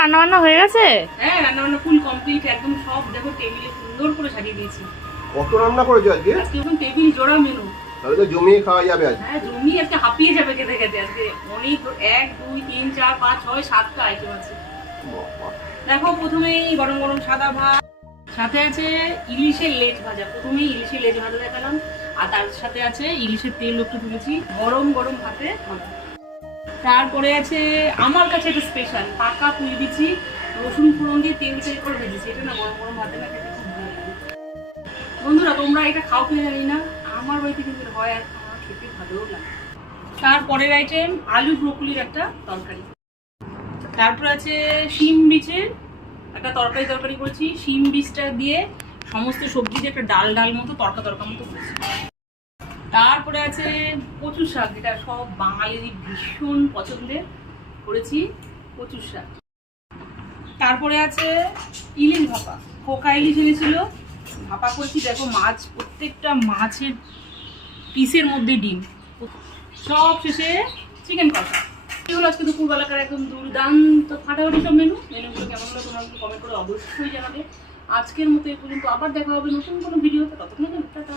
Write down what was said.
রান্না বান্না হয়ে গেছে? হ্যাঁ, রান্না বান্না ফুল কমপ্লিট একদম। সব দেখো টেবিলে সুন্দর করে সাজিয়ে দিয়েছি। কত রান্না করেছো আজকে? আজকে এখন টেবিল জোড়া মেনু। তাহলে তো জমিয়ে খাওয়া যাবে আজ। হ্যাঁ, জমি আজকে হাঁপিয়ে যাবে খেতে খেতে। আজকে অনেক 1 2 3 4 5 6 7টা আইটেম আছে। দেখো প্রথমেই গরম গরম সাদা ভাত, সাথে আছে ইলিশের লেজ ভাজা। প্রথমেই ইলিশের লেজ ভাজা দেখালাম, আর তার সাথে আছে ইলিশের তেল একটু তুলেছি গরম গরম ভাতে। তারপরে আছে আমার কাছে একটা স্পেশাল পাকা পুঁই বিচি রসুন ফোড়ন দিয়ে তেল তেল করে ভেজেছি। এটা না গরম গরম ভাতে না খেতে খুব ভালো লাগে। বন্ধুরা তোমরা এটা খাও কিনা জানি না, আমার বাড়িতে কিন্তু হয় আর আমার খেতে ভালোও লাগে। তারপরের আইটেম আলু ব্রোকলির একটা তরকারি। তারপর আছে শিম বীজের একটা তরকারি করেছি। শিম বীজটা দিয়ে সমস্ত সবজি দিয়ে একটা ডাল ডাল মতো তরকা মতো করেছি। তারপরে আছে কচু শাক, যেটা সব বাঙালির ভীষণ পছন্দের, করেছি কচু শাক। তারপরে আছে ইলিশ ভাপা, পোকা ইলিশ এনেছিল, ভাপা করেছি। দেখো মাছ, প্রত্যেকটা মাছের পিসের মধ্যে ডিম। সব শেষে চিকেন কষা। এগুলো আজকে দুপুরবেলাকার একদম দুর্দান্ত ফাটাফাটি সব মেনুগুলো কেমন হলো তোমরা কমেন্ট করে অবশ্যই জানাবে। আজকের মতো এই পর্যন্ত, আবার দেখা হবে নতুন কোনো ভিডিওতে। ততক্ষণ টাটা।